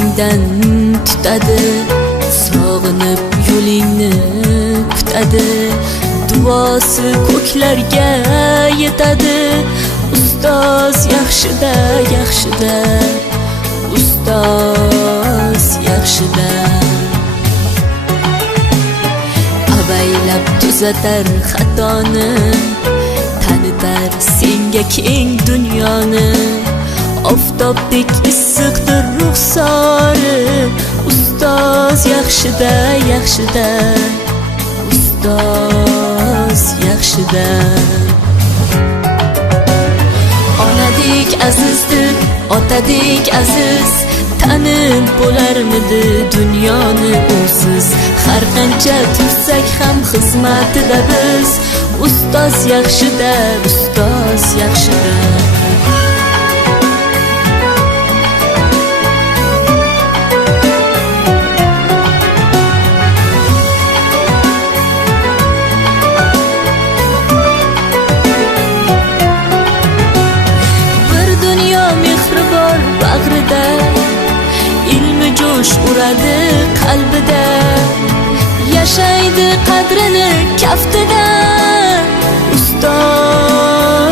ko'nglingdan tutadi, sog'inib yo'lingni kutadi, duosi ko'klarga yetadi. Ustoz yaxshida, yaxshida, ustoz yaxshida. Avaylab tuzatar xatoni, tanitar senga keng dunyoni. Oftobdek issiqdir ruxsori, ustoz yaxshida, yaxshida, ustoz yaxshida. Onadek azizdir, otadek aziz, tanib bo'larmidi dunyoni usiz. Har qancha tursak ham xizmatida biz, ustoz yaxshida, ustoz yaxshida. Bag'rida ilmi jo'sh uradi qalbida, yashaydi qadrini kaftida. Ustoz